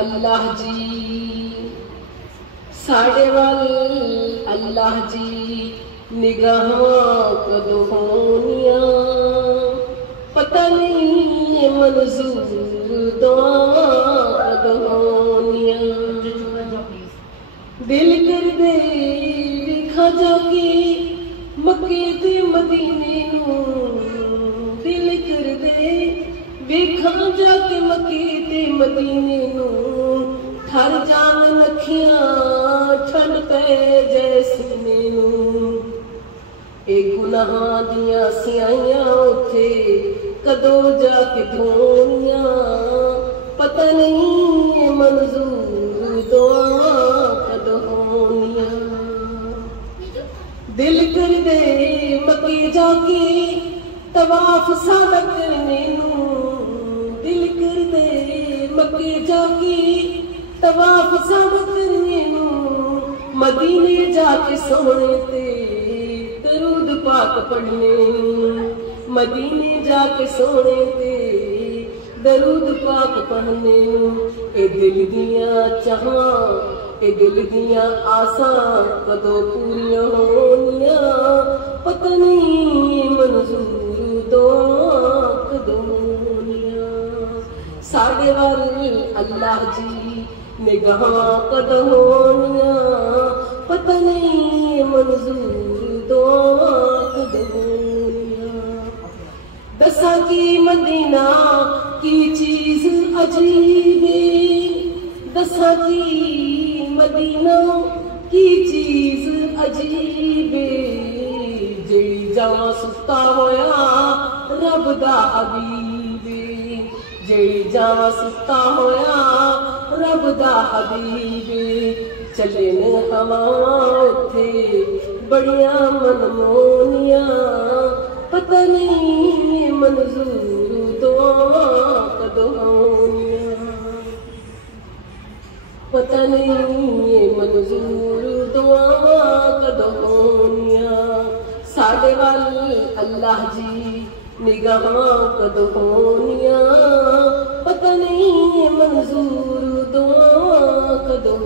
अल्लाह जी साढ़े वाल अल्लाह जी निगाहां कदों होनियां पता नहीं मंजूर दुआ कदों होनियां दिल कर दे विखा जाके मक्के ते मदीने नूं दिल कर दे वेखा जाके मक्के ते मदीने नूं ठर जान लखियां ठंड पै जैसीने नूं ए गुनाहां दियां सियाइयां उथे कदों जाके धोनियां पता नहीं मंजूर दुआ कदों होनियां दिल कर दे मक्के जाके तवाफ सादा करने नूं दिल कर दे मक्के जाके तवाफ सादा करने नूं मदीने जाके सोने ते दरूद पाक पढ़ने मदीने जाके सोने ते दरूद पाक पढ़ने ए दिल दियां चाहां ए दिल दियां आसां कदों पूरियां होनियां पता नहीं मंजूर दुआ कदों होनियां साढ़े वाल अल्लाह जी निगाहां कदों होनियां पता नहीं मंजूर दुआ कदों होनियां दसा की मदीना की चीज अजीब दसा की मदीना की चीज अजीब जेड़ी जावां सुता होया रब दा हबीब जेड़ी जावां सुता होया रब दा हबीब चले न हवा उथे बड़ियां मनमोनियां पता नहीं मंजूर दुआ कदों होनियां पता नहीं मंजूर दुआ कदों होनियां साढ़े वाल अल्लाह जी निगाहां कदों होनियां पता नहीं मंजूर दुआ कदों